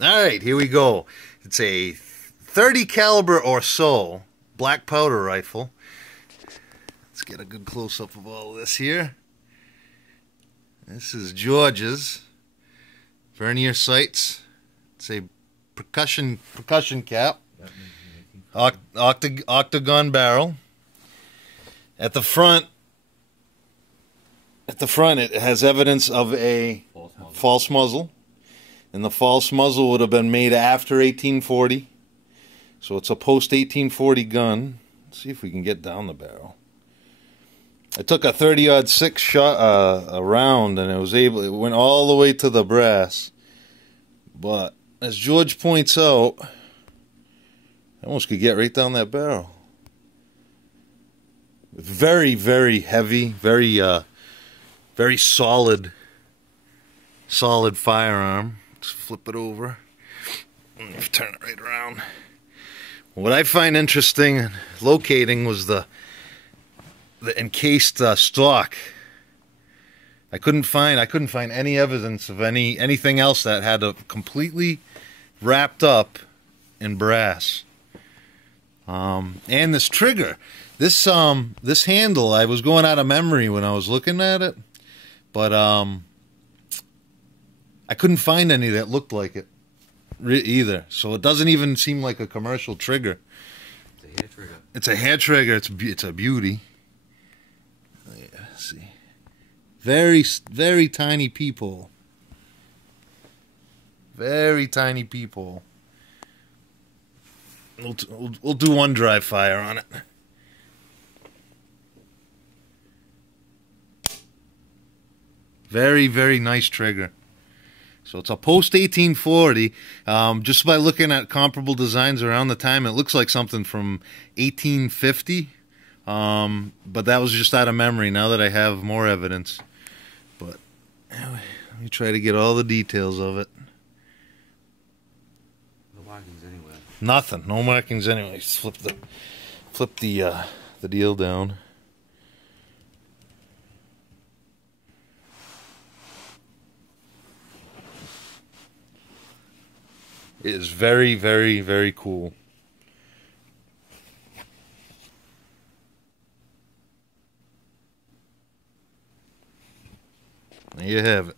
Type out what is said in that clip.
All right, here we go. It's a 30 caliber or so black powder rifle. Let's get a good close-up of all of this here. This is George's vernier sights. It's a percussion cap, octagon barrel. At the front, it has evidence of a false muzzle. And the false muzzle would have been made after 1840. So it's a post-1840 gun. Let's see if we can get down the barrel. I took a 30-06 shot round, and it went all the way to the brass. But as George points out, I almost could get right down that barrel. Very, very heavy, very solid firearm. Let's flip it over. Turn it right around. What I find interesting locating was the encased stock. I couldn't find any evidence of anything else that had a completely wrapped up in brass. And this trigger, this handle, I was going out of memory when I was looking at it, but I couldn't find any that looked like it either. So it doesn't even seem like a commercial trigger. It's a hair trigger. It's a hair trigger. It's a beauty. Let's see. Very, very tiny peephole. Very tiny peephole. We'll do one dry fire on it. Very, very nice trigger. So it's a post-1840. Just by looking at comparable designs around the time, it looks like something from 1850. But that was just out of memory now that I have more evidence. But anyway, let me try to get all the details of it. No markings anywhere. Nothing. No markings anyway. Just flip the deal down. It is very, very, very cool. There you have it.